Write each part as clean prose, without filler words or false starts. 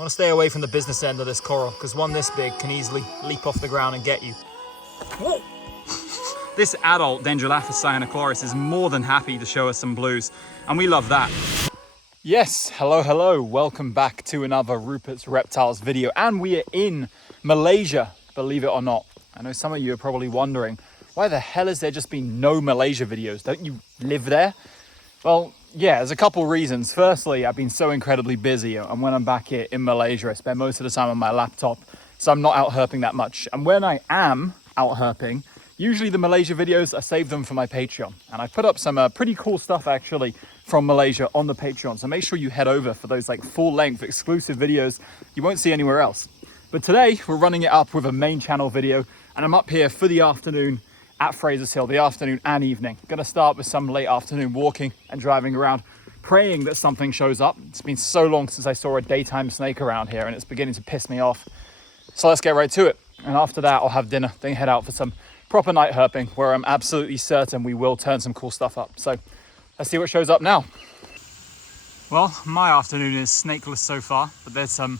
I want to stay away from the business end of this coral, because one this big can easily leap off the ground and get you. Whoa. This adult Dendrolathus cyanochlorus is more than happy to show us some blues, and we love that. Yes, hello, welcome back to another Rupert's Reptiles video, and we are in Malaysia, believe it or not. I know some of you are probably wondering, why the hell has there just been no Malaysia videos? Don't you live there? Well, yeah, there's a couple reasons. Firstly, I've been so incredibly busy, and when I'm back here in Malaysia, I spend most of the time on my laptop, so I'm not out herping that much. And when I am out herping, usually the Malaysia videos, I save them for my Patreon. And I put up some pretty cool stuff actually from Malaysia on the Patreon, so make sure you head over for those like full-length exclusive videos you won't see anywhere else. But today, we're running it up with a main channel video, and I'm up here for the afternoon at Fraser's Hill, the afternoon and evening. Gonna start with some late afternoon walking and driving around, praying that something shows up. It's been so long since I saw a daytime snake around here, and it's beginning to piss me off. So let's get right to it. And after that, I'll have dinner, then head out for some proper night herping, where I'm absolutely certain we will turn some cool stuff up. So let's see what shows up now. Well, my afternoon is snakeless so far, but there's some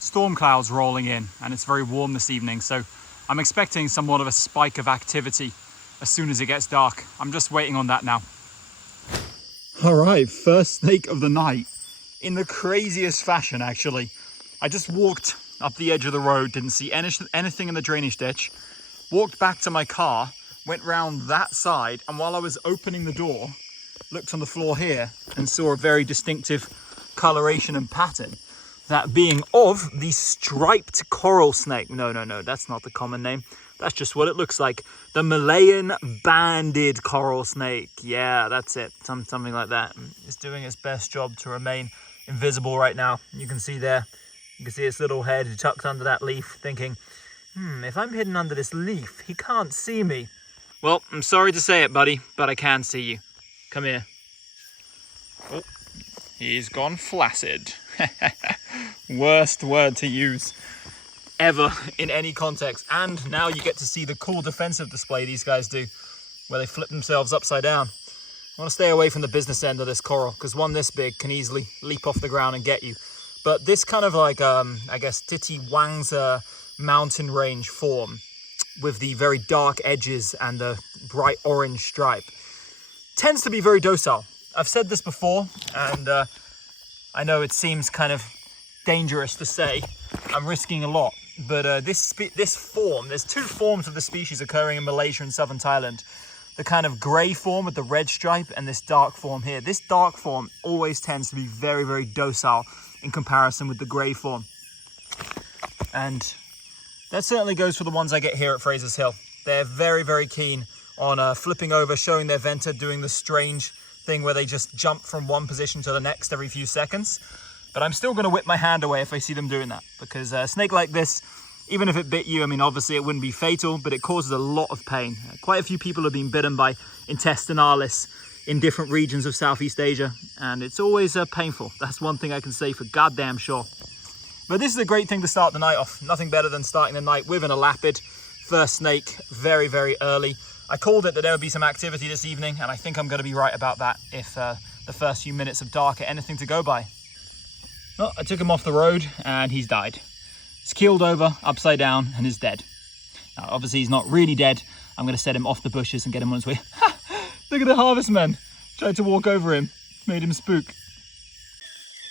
storm clouds rolling in, and it's very warm this evening. So I'm expecting somewhat of a spike of activity as soon as it gets dark. I'm just waiting on that now. All right, first snake of the night in the craziest fashion, actually. I just walked up the edge of the road, didn't see anything in the drainage ditch, walked back to my car, went round that side, and while I was opening the door, looked on the floor here and saw a very distinctive coloration and pattern. That being of the striped coral snake. No, that's not the common name. That's just what it looks like. The Malayan banded coral snake. Yeah, that's it. Something like that. It's doing its best job to remain invisible right now. You can see there. You can see its little head tucked under that leaf, thinking, if I'm hidden under this leaf, he can't see me. Well, I'm sorry to say it, buddy, but I can see you. Come here. Oh, he's gone flaccid. Worst word to use ever in any context. And now you get to see the cool defensive display these guys do, where they flip themselves upside down. I want to stay away from the business end of this coral, because one this big can easily leap off the ground and get you. But this kind of like, I guess, Titi Wangsa mountain range form with the very dark edges and the bright orange stripe tends to be very docile. I've said this before, and I know it seems kind of dangerous to say. I'm risking a lot, but this form, there's two forms of the species occurring in Malaysia and southern Thailand. The kind of grey form with the red stripe and this dark form here. This dark form always tends to be very, very docile in comparison with the grey form. And that certainly goes for the ones I get here at Fraser's Hill. They're very, very keen on flipping over, showing their venter, doing the strange thing where they just jump from one position to the next every few seconds. But I'm still going to whip my hand away if I see them doing that, because a snake like this, even if it bit you, I mean, obviously it wouldn't be fatal, but it causes a lot of pain. Quite a few people have been bitten by intestinalis in different regions of Southeast Asia, and it's always painful. That's one thing I can say for goddamn sure. But this is a great thing to start the night off. Nothing better than starting the night with an elapid first snake very, very early. I called it that there would be some activity this evening, and I think I'm going to be right about that if the first few minutes of dark are anything to go by. Well, I took him off the road and he's died. He's keeled over, upside down, and is dead. Now, obviously he's not really dead. I'm going to set him off the bushes and get him on his way. Look at the harvestman. Tried to walk over him. Made him spook.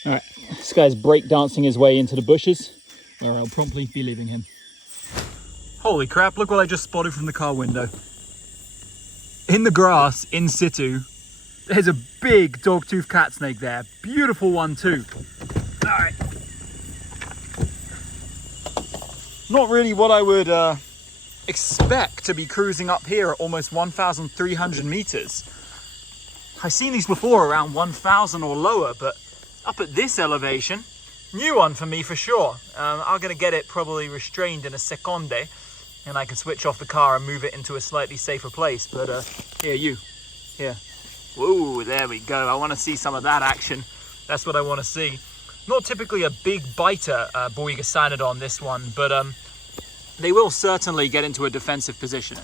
All right, this guy's breakdancing his way into the bushes, where I'll promptly be leaving him. Holy crap, look what I just spotted from the car window. In the grass, in situ, there's a big dogtooth cat snake there. Beautiful one too. All right. Not really what I would expect to be cruising up here at almost 1,300 meters. I've seen these before around 1,000 or lower, but up at this elevation, new one for me for sure. I'm gonna get it probably restrained in a seconde, and I can switch off the car and move it into a slightly safer place. But here. Whoa, there we go. I want to see some of that action. That's what I want to see. Not typically a big biter, Boiga Sanodon, this one, but they will certainly get into a defensive position.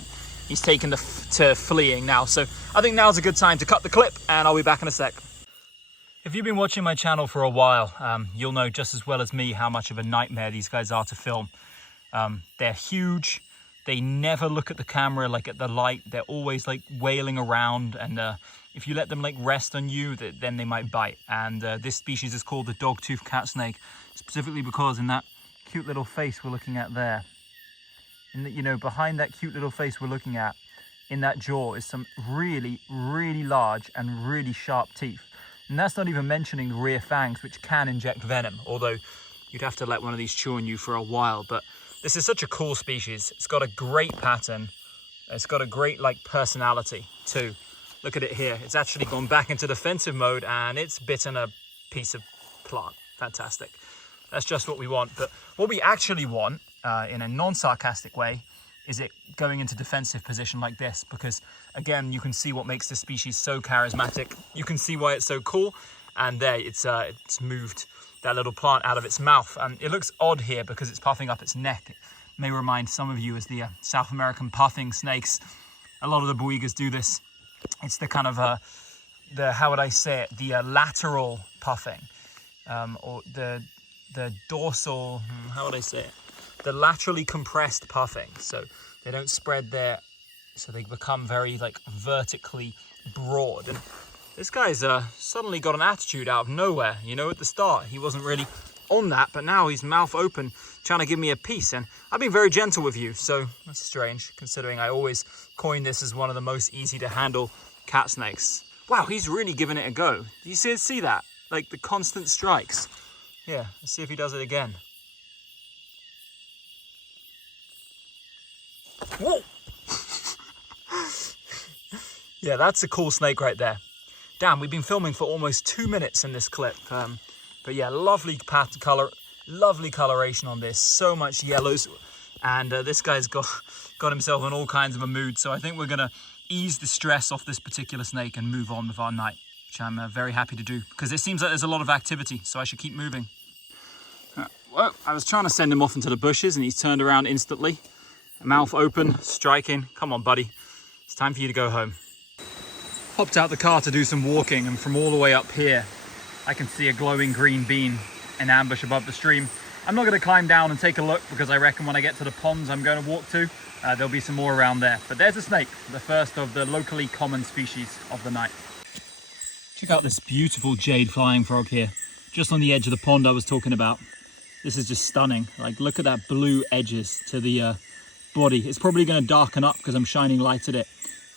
He's taken to fleeing now, so I think now's a good time to cut the clip, and I'll be back in a sec. If you've been watching my channel for a while, you'll know just as well as me how much of a nightmare these guys are to film. They're huge. They never look at the camera, like at the light. They're always like wailing around, and if you let them like rest on you, then they might bite. And this species is called the dog-tooth cat snake, specifically because in that cute little face we're looking at there, you know, behind that cute little face we're looking at, in that jaw is some really, really large and really sharp teeth. And that's not even mentioning the rear fangs, which can inject venom, although you'd have to let one of these chew on you for a while. But this is such a cool species. It's got a great pattern. It's got a great like personality too. Look at it here. It's actually gone back into defensive mode and it's bitten a piece of plant. Fantastic. That's just what we want. But what we actually want, in a non-sarcastic way, is it going into defensive position like this, because again, you can see what makes this species so charismatic. You can see why it's so cool. And there, it's moved that little plant out of its mouth. And it looks odd here because it's puffing up its neck. It may remind some of you as the South American puffing snakes. A lot of the boigas do this. It's the kind of, how would I say it? The lateral puffing, or the dorsal, how would I say it? The laterally compressed puffing. So they don't spread there, so they become very like vertically broad. And this guy's suddenly got an attitude out of nowhere. You know, at the start he wasn't really on that, but now he's mouth open trying to give me a piece, and I've been very gentle with you, so that's strange considering I always coin this as one of the most easy to handle cat snakes. Wow, he's really giving it a go. Do you see that? Like the constant strikes. Yeah, let's see if he does it again. Whoa! Yeah, that's a cool snake right there. Damn, we've been filming for almost 2 minutes in this clip. But yeah, lovely pattern color, lovely coloration on this. So much yellows, and this guy's got himself in all kinds of a mood. So I think we're gonna ease the stress off this particular snake and move on with our night, which I'm very happy to do because it seems like there's a lot of activity. So I should keep moving. Well, I was trying to send him off into the bushes, and he's turned around instantly. Mouth open, striking. Come on, buddy. It's time for you to go home. Hopped out the car to do some walking, and from all the way up here, I can see a glowing green bean in ambush above the stream. I'm not going to climb down and take a look because I reckon when I get to the ponds I'm going to walk to, there'll be some more around there. But there's a snake, the first of the locally common species of the night. Check out this beautiful jade flying frog here, just on the edge of the pond I was talking about. This is just stunning. Like, look at that blue edges to the body. It's probably going to darken up because I'm shining light at it,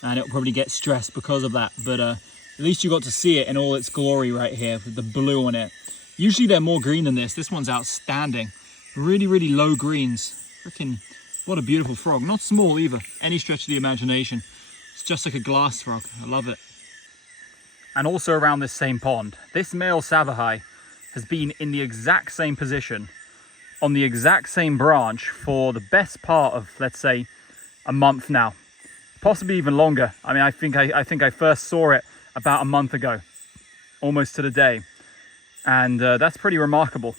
and it'll probably get stressed because of that. But at least you got to see it in all its glory right here with the blue on it. Usually they're more green than this. This one's outstanding. Really, really low greens. Freaking, what a beautiful frog. Not small either, any stretch of the imagination. It's just like a glass frog. I love it. And also around this same pond, this male Savahai has been in the exact same position on the exact same branch for the best part of, let's say, a month now. Possibly even longer. I mean, I think I first saw it about a month ago, almost to the day. And that's pretty remarkable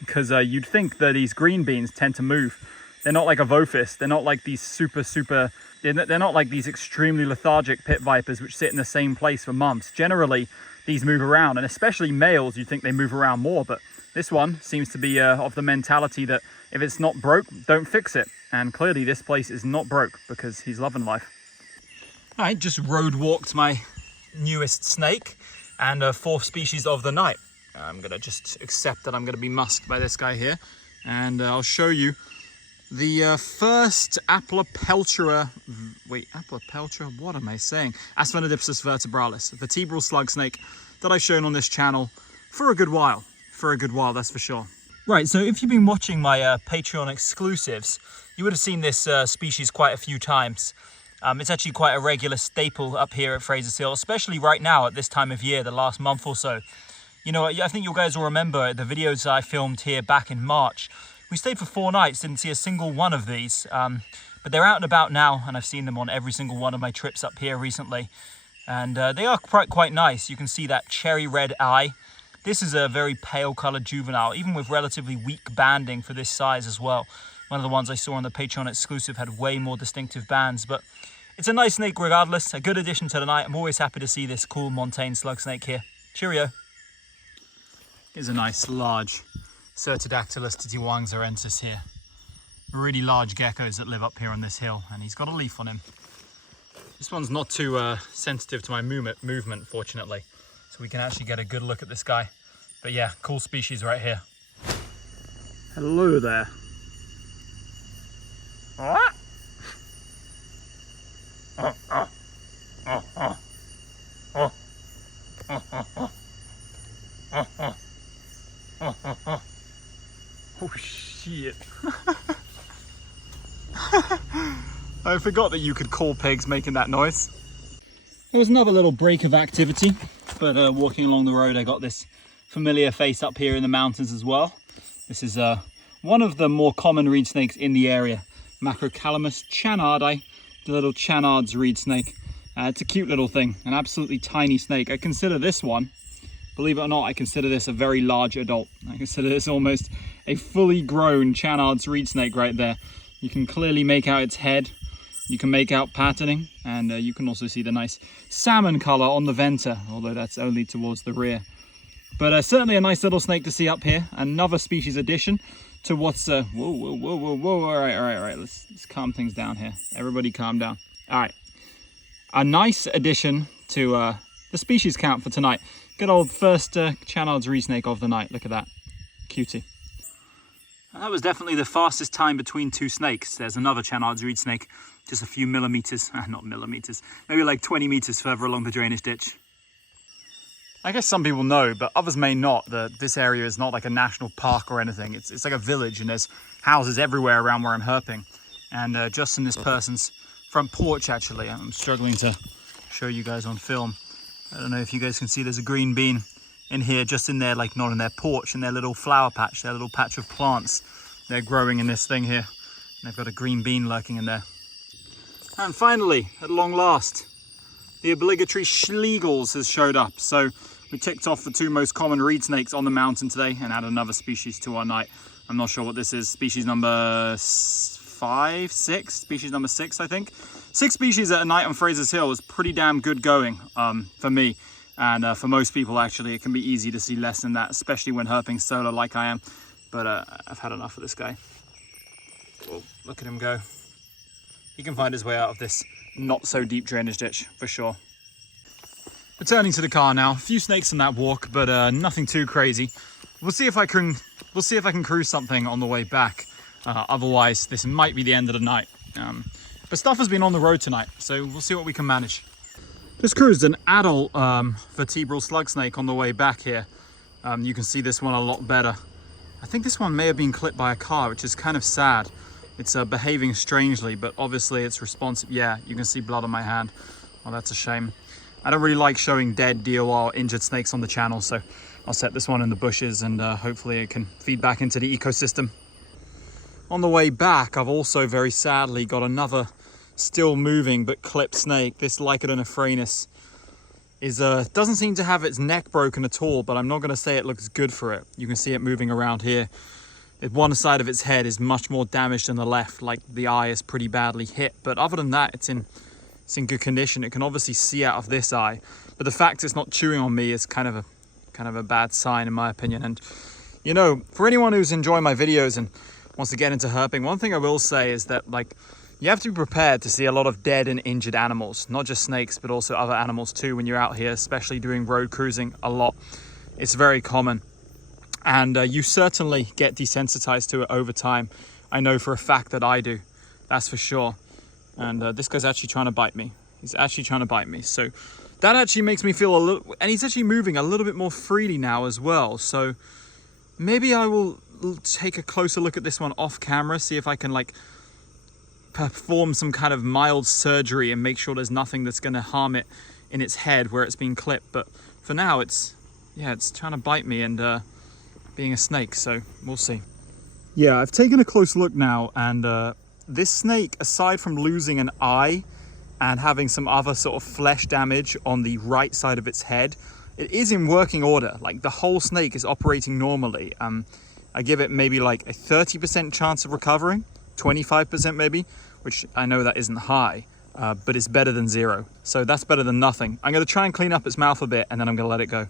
because you'd think that these green beans tend to move. They're not like a Vophis. They're not like these they're not like these extremely lethargic pit vipers which sit in the same place for months. Generally, these move around, and especially males, you'd think they move around more, but this one seems to be of the mentality that if it's not broke, don't fix it. And clearly this place is not broke because he's loving life. I just road walked my newest snake and fourth species of the night. I'm gonna just accept that I'm gonna be musked by this guy here, and I'll show you the first Apelopeltra, what am I saying? Asphenodipsis vertebralis, vertebral slug snake that I've shown on this channel for a good while. That's for sure. Right, so if you've been watching my Patreon exclusives, you would have seen this species quite a few times. It's actually quite a regular staple up here at Fraser's Hill, especially right now at this time of year, the last month or so. You know, I think you guys will remember the videos I filmed here back in March. We stayed for 4 nights, didn't see a single one of these, but they're out and about now, and I've seen them on every single one of my trips up here recently. And they are quite nice. You can see that cherry red eye. This is a very pale colored juvenile, even with relatively weak banding for this size as well. One of the ones I saw on the Patreon exclusive had way more distinctive bands, but it's a nice snake regardless, a good addition to the night. I'm always happy to see this cool montane slug snake here. Cheerio. Here's a nice large Certodactylus titiwangzarensis here. Really large geckos that live up here on this hill, and he's got a leaf on him. This one's not too sensitive to my movement, fortunately, so we can actually get a good look at this guy. But yeah, cool species right here. Hello there. Oh shit. I forgot that you could call pigs making that noise. There was another little break of activity, but walking along the road I got this familiar face up here in the mountains as well. This is one of the more common reed snakes in the area, Macrocalamus chanardi, the little Chanard's reed snake. It's a cute little thing, an absolutely tiny snake. I consider this one, believe it or not, I consider this a very large adult. I consider this almost a fully grown Chanard's reed snake right there. You can clearly make out its head, you can make out patterning, and you can also see the nice salmon color on the venter, although that's only towards the rear. But certainly a nice little snake to see up here. Another species addition to what's whoa, all right, let's calm things down here. Everybody calm down. All right, a nice addition to the species count for tonight. Good old first Chanard's reed snake of the night. Look at that, cutie. That was definitely the fastest time between two snakes. There's another Chanard's reed snake just a few millimeters, not millimeters, maybe like 20 meters further along the drainage ditch. I guess some people know, but others may not, that this area is not like a national park or anything. It's like a village, and there's houses everywhere around where I'm herping. And just in this person's front porch, actually, I'm struggling to show you guys on film. I don't know if you guys can see, there's a green bean in here, just in their, like, not in their porch, in their little flower patch, their little patch of plants. They're growing in this thing here. And they've got a green bean lurking in there. And finally, at long last, the obligatory Schlegels has showed up. So we ticked off the two most common reed snakes on the mountain today and add another species to our night. I'm not sure what this is, species number 5, 6, species number 6, I think. 6 species at a night on Fraser's Hill is pretty damn good going for me. And for most people, actually, it can be easy to see less than that, especially when herping solo like I am. But I've had enough of this guy. Whoa, look at him go. He can find his way out of this not so deep drainage ditch for sure. Returning to the car now. A few snakes on that walk, but nothing too crazy. We'll see if I can cruise something on the way back. Otherwise, this might be the end of the night. But stuff has been on the road tonight, so we'll see what we can manage. Just cruised an adult vertebral slug snake on the way back here. You can see this one a lot better. I think this one may have been clipped by a car, which is kind of sad. It's behaving strangely, but obviously it's responsive. Yeah, you can see blood on my hand. Well, that's a shame. I don't really like showing dead, DOR, injured snakes on the channel, so I'll set this one in the bushes and hopefully it can feed back into the ecosystem. On the way back, I've also very sadly got another still moving but clipped snake. This Lycodon ephraenis doesn't seem to have its neck broken at all, but I'm not going to say it looks good for it. You can see it moving around here. One side of its head is much more damaged than the left, like the eye is pretty badly hit. But other than that, it's in good condition. It can obviously see out of this eye, but the fact it's not chewing on me is kind of a bad sign in my opinion. And you know, for anyone who's enjoying my videos and wants to get into herping, one thing I will say is that, like, you have to be prepared to see a lot of dead and injured animals, not just snakes, but also other animals too when you're out here, especially doing road cruising a lot. It's very common. And you certainly get desensitized to it over time. I know for a fact that I do, that's for sure. And this guy's actually trying to bite me. He's actually trying to bite me. So that actually makes me feel a little, and he's actually moving a little bit more freely now as well. So maybe I will take a closer look at this one off camera, see if I can like perform some kind of mild surgery and make sure there's nothing that's going to harm it in its head where it's been clipped. But for now, it's trying to bite me and being a snake, so we'll see. Yeah, I've taken a close look now, and this snake, aside from losing an eye and having some other sort of flesh damage on the right side of its head, it is in working order. Like, the whole snake is operating normally. I give it maybe like a 30% chance of recovering, 25% maybe, which I know that isn't high, but it's better than 0. So that's better than nothing. I'm going to try and clean up its mouth a bit, and then I'm going to let it go.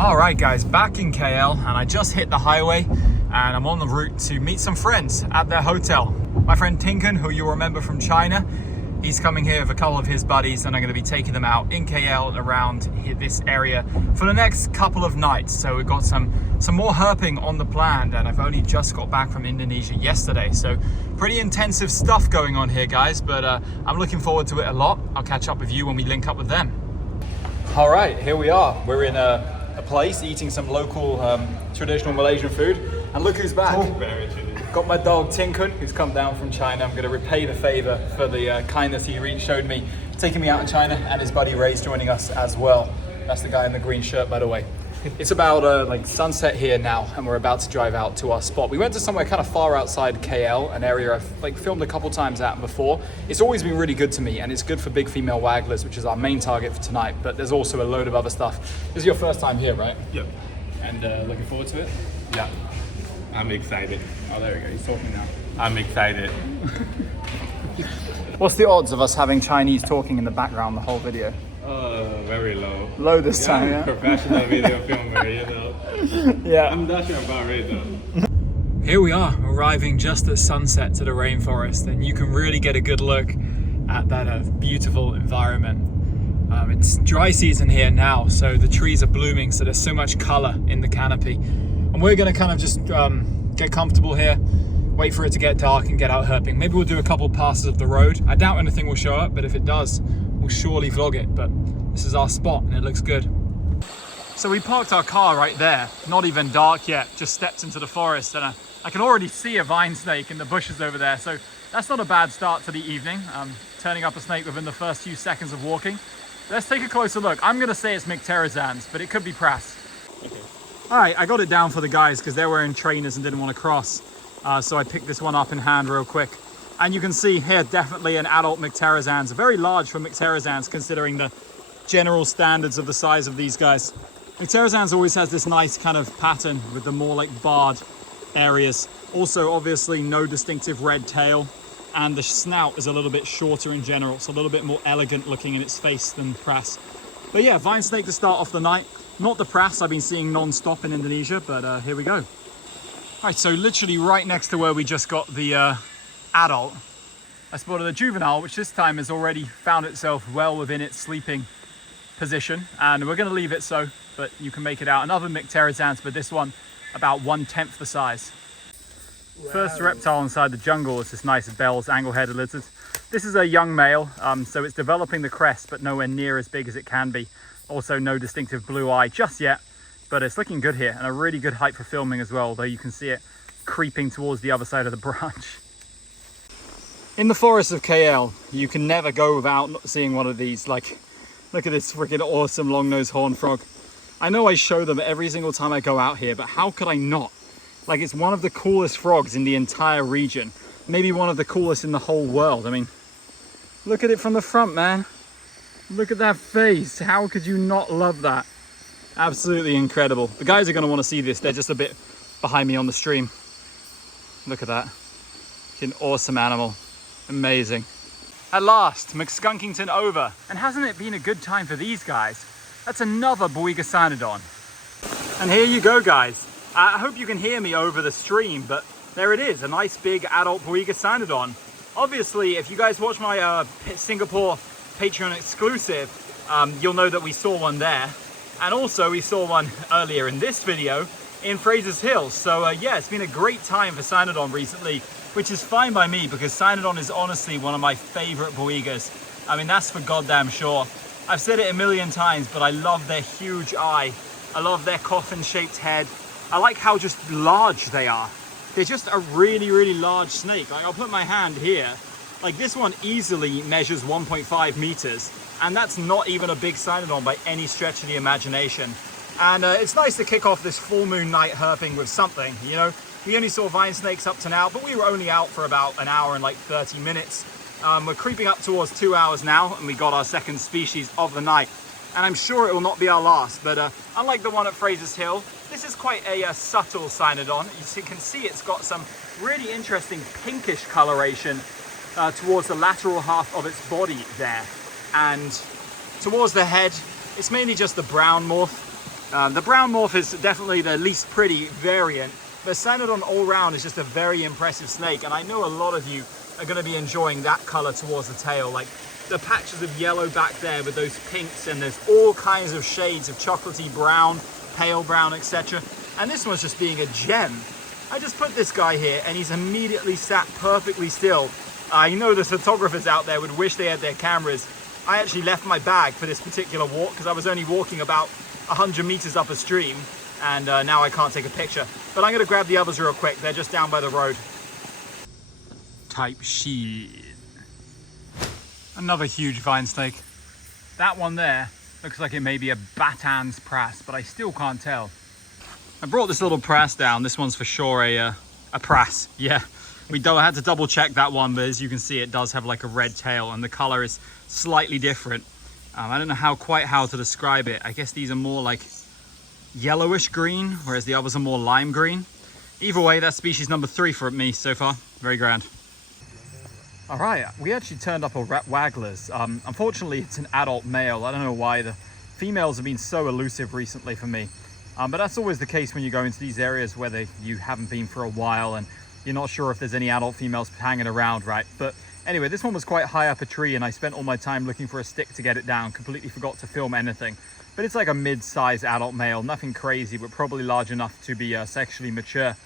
All right guys, back in KL, and I just hit the highway and I'm on the route to meet some friends at their hotel. My friend Tinkan, who you'll remember from China, he's coming here with a couple of his buddies, and I'm going to be taking them out in KL and around this area for the next couple of nights. So we've got some more herping on the plan, and I've only just got back from Indonesia yesterday. So pretty intensive stuff going on here, guys, but I'm looking forward to it a lot. I'll catch up with you when we link up with them. All right, here we are. We're in a place eating some local traditional Malaysian food, and look who's back. Got my dog Tinkan, who's come down from China. I'm going to repay the favor for the kindness he showed me, taking me out in China, and his buddy Ray's joining us as well. That's the guy in the green shirt, by the way. It's about like sunset here now, and we're about to drive out to our spot. We went to somewhere kind of far outside KL, an area I've like filmed a couple times at before. It's always been really good to me, and it's good for big female wagglers, which is our main target for tonight, but there's also a load of other stuff. This is your first time here, right? Yep. And looking forward to it? Yeah. I'm excited. Oh, there we go. He's talking now. I'm excited. What's the odds of us having Chinese talking in the background the whole video? Very low. Low this time, yeah? Professional video filmer, you know. Yeah. I'm dashing about it though. Here we are, arriving just at sunset to the rainforest, and you can really get a good look at that beautiful environment. It's dry season here now, so the trees are blooming, so there's so much color in the canopy. And we're gonna kind of just get comfortable here, wait for it to get dark and get out herping. Maybe we'll do a couple passes of the road. I doubt anything will show up, but if it does, we'll surely vlog it. But this is our spot and it looks good. So we parked our car right there, not even dark yet, just stepped into the forest, and I can already see a vine snake in the bushes over there. So that's not a bad start to the evening, turning up a snake within the first few seconds of walking. Let's take a closer look. I'm gonna say it's Mycterizans, but it could be Pras. Okay. All right, I got it down for the guys because they're wearing trainers and didn't want to cross. So I picked this one up in hand real quick. And you can see here, definitely an adult Mycterizans, very large for Mycterizans considering the general standards of the size of these guys. Mycterizans always has this nice kind of pattern with the more like barred areas. Also, obviously, no distinctive red tail, and the snout is a little bit shorter in general. It's a little bit more elegant looking in its face than Pras. But yeah, vine snake to start off the night. Not the Pras I've been seeing non-stop in Indonesia, but here we go. All right, so literally right next to where we just got the adult, I spotted a juvenile, which this time has already found itself well within its sleeping position, and we're gonna leave it so, but you can make it out. Another Mycterizans, but this one about 1/10 the size. Wow. First reptile inside the jungle is this nice Bell's angle-headed lizard. This is a young male, so it's developing the crest, but nowhere near as big as it can be. Also no distinctive blue eye just yet, but it's looking good here, and a really good height for filming as well, although you can see it creeping towards the other side of the branch. In the forests of KL, you can never go without seeing one of these. Like, look at this freaking awesome long-nosed horned frog. I know I show them every single time I go out here, but how could I not? Like, it's one of the coolest frogs in the entire region. Maybe one of the coolest in the whole world. I mean, look at it from the front, man. Look at that face. How could you not love that? Absolutely incredible. The guys are going to want to see this. They're just a bit behind me on the stream. Look at that. An awesome animal. Amazing. At last, McSkunkington over. And hasn't it been a good time for these guys? That's another Boiga Cynodon. And here you go, guys. I hope you can hear me over the stream, but there it is, a nice big adult Boiga Cynodon. Obviously, if you guys watch my Singapore Patreon exclusive, you'll know that we saw one there. And also we saw one earlier in this video in Fraser's Hill. So yeah, it's been a great time for Cynodon recently, which is fine by me because Cynodon is honestly one of my favorite Boigas. I mean, that's for goddamn sure. I've said it a million times, but I love their huge eye. I love their coffin-shaped head. I like how just large they are. They're just a really, really large snake. Like, I'll put my hand here. Like, this one easily measures 1.5 meters, and that's not even a big Cynodon by any stretch of the imagination. And it's nice to kick off this full moon night herping with something, you know? We only saw vine snakes up to now, but we were only out for about an hour and like 30 minutes. We're creeping up towards 2 hours now, and we got our second species of the night. And I'm sure it will not be our last, but unlike the one at Fraser's Hill, this is quite a subtle Cynodon. You can see it's got some really interesting pinkish coloration towards the lateral half of its body there. And towards the head, it's mainly just the brown morph. The brown morph is definitely the least pretty variant, but Cynodon all round is just a very impressive snake, and I know a lot of you are going to be enjoying that color towards the tail. Like the patches of yellow back there with those pinks, and there's all kinds of shades of chocolatey brown, pale brown, etc. And this one's just being a gem. I just put this guy here and he's immediately sat perfectly still. I know the photographers out there would wish they had their cameras. I actually left my bag for this particular walk because I was only walking about 100 meters up a stream, and now I can't take a picture. But I'm going to grab the others real quick. They're just down by the road. Type shit. Another huge vine snake. That one there looks like it may be a Batan's prass, but I still can't tell. I brought this little prass down. This one's for sure a prass. Yeah, I had to double check that one, but as you can see, it does have like a red tail, and the color is slightly different. I don't know quite how to describe it. I guess these are more like yellowish green, whereas the others are more lime green. Either way, that's species number 3 for me so far. Very grand. All right, we actually turned up a wagglers. Unfortunately, it's an adult male. I don't know why. The females have been so elusive recently for me. But that's always the case when you go into these areas where you haven't been for a while and you're not sure if there's any adult females hanging around, right? But anyway, this one was quite high up a tree, and I spent all my time looking for a stick to get it down. Completely forgot to film anything. But it's like a mid-sized adult male, nothing crazy, but probably large enough to be sexually mature.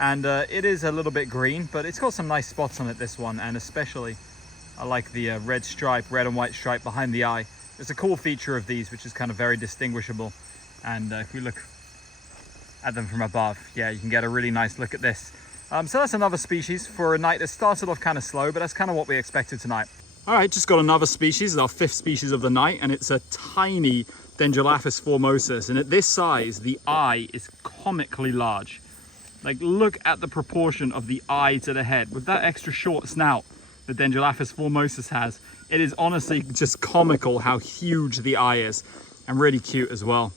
And it is a little bit green, but it's got some nice spots on it, this one. And especially, I like the red and white stripe behind the eye. It's a cool feature of these, which is kind of very distinguishable. And if we look at them from above, yeah, you can get a really nice look at this. So that's another species for a night that started off kind of slow, but that's kind of what we expected tonight. All right, just got another species, our 5th species of the night, and it's a tiny Dendrolaphus formosus. And at this size, the eye is comically large. Like, look at the proportion of the eye to the head. With that extra short snout that Dendrolaphus formosus has, it is honestly just comical how huge the eye is, and really cute as well.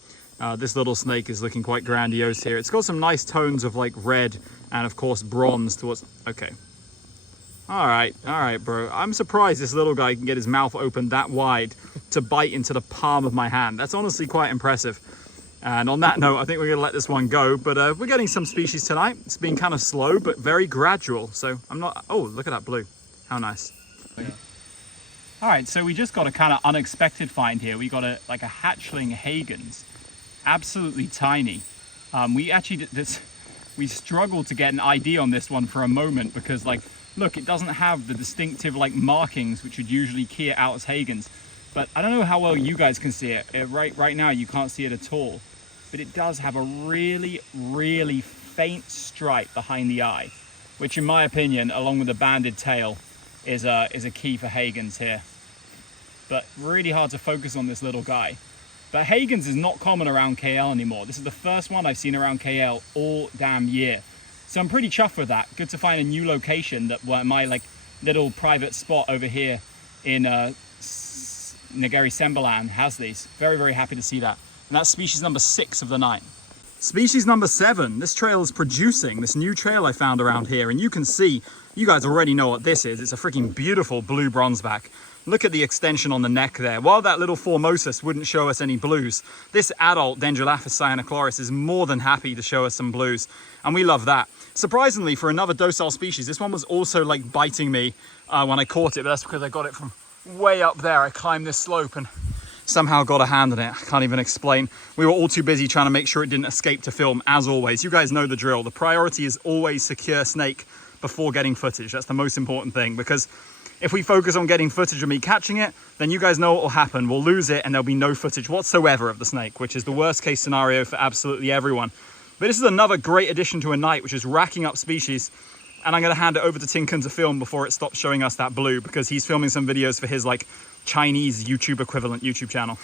This little snake is looking quite grandiose here. It's got some nice tones of like red and of course bronze towards, okay. All right, bro. I'm surprised this little guy can get his mouth open that wide to bite into the palm of my hand. That's honestly quite impressive. And on that note, I think we're gonna let this one go, but we're getting some species tonight. It's been kind of slow, but very gradual. So I'm not, oh, look at that blue. How nice. Yeah. All right, so we just got a kind of unexpected find here. We got a hatchling Hagen's. Absolutely tiny. We struggled to get an ID on this one for a moment because, like, look, it doesn't have the distinctive like markings which would usually key it out as Hagen's. But I don't know how well you guys can see it. Right now you can't see it at all, but it does have a really faint stripe behind the eye, which in my opinion, along with the banded tail, is a key for Hagen's here. But really hard to focus on this little guy. But Hagen's is not common around KL anymore. This is the first one I've seen around KL all damn year. So I'm pretty chuffed with that. Good to find a new location that my like little private spot over here in Negeri Sembilan has these. Very happy to see that. And that's species number 6 of the night. Species number 7. This trail is producing, this new trail I found around here. And you can see, you guys already know what this is. It's a freaking beautiful blue bronzeback. Look at the extension on the neck there. While that little formosus wouldn't show us any blues, this adult Dendrolaphus cyanochlorus is more than happy to show us some blues. And we love that. Surprisingly, for another docile species, this one was also like biting me when I caught it, but that's because I got it from way up there. I climbed this slope and somehow got a hand on it. I can't even explain. We were all too busy trying to make sure it didn't escape to film, as always. You guys know the drill. The priority is always secure snake before getting footage. That's the most important thing, because if we focus on getting footage of me catching it, then you guys know what will happen. We'll lose it and there'll be no footage whatsoever of the snake, which is the worst case scenario for absolutely everyone. But this is another great addition to a night, which is racking up species. And I'm going to hand it over to Tinkin to film before it stops showing us that blue, because he's filming some videos for his like Chinese YouTube equivalent YouTube channel.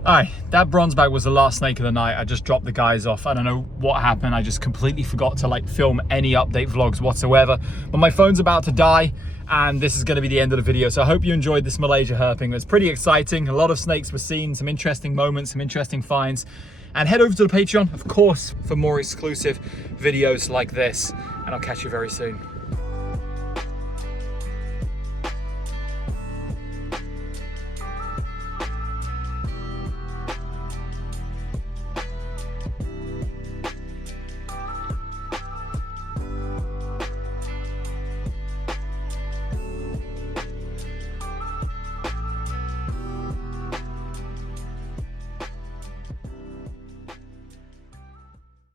Alright, that bronzeback was the last snake of the night. I just dropped the guys off. I don't know what happened. I just completely forgot to like film any update vlogs whatsoever. But my phone's about to die and this is going to be the end of the video. So I hope you enjoyed this Malaysia herping. It was pretty exciting. A lot of snakes were seen, some interesting moments, some interesting finds. And head over to the Patreon, of course, for more exclusive videos like this. And I'll catch you very soon.